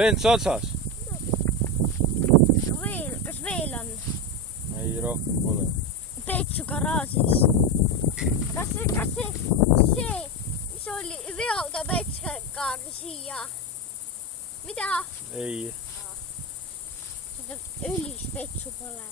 Bents otsas? Kas veel on? Ei, rohkem pole. Peetsu garaažis. Kas see, mis oli veoda Petskaga siia? Mida? Ei. Seda õlis Petsu pole.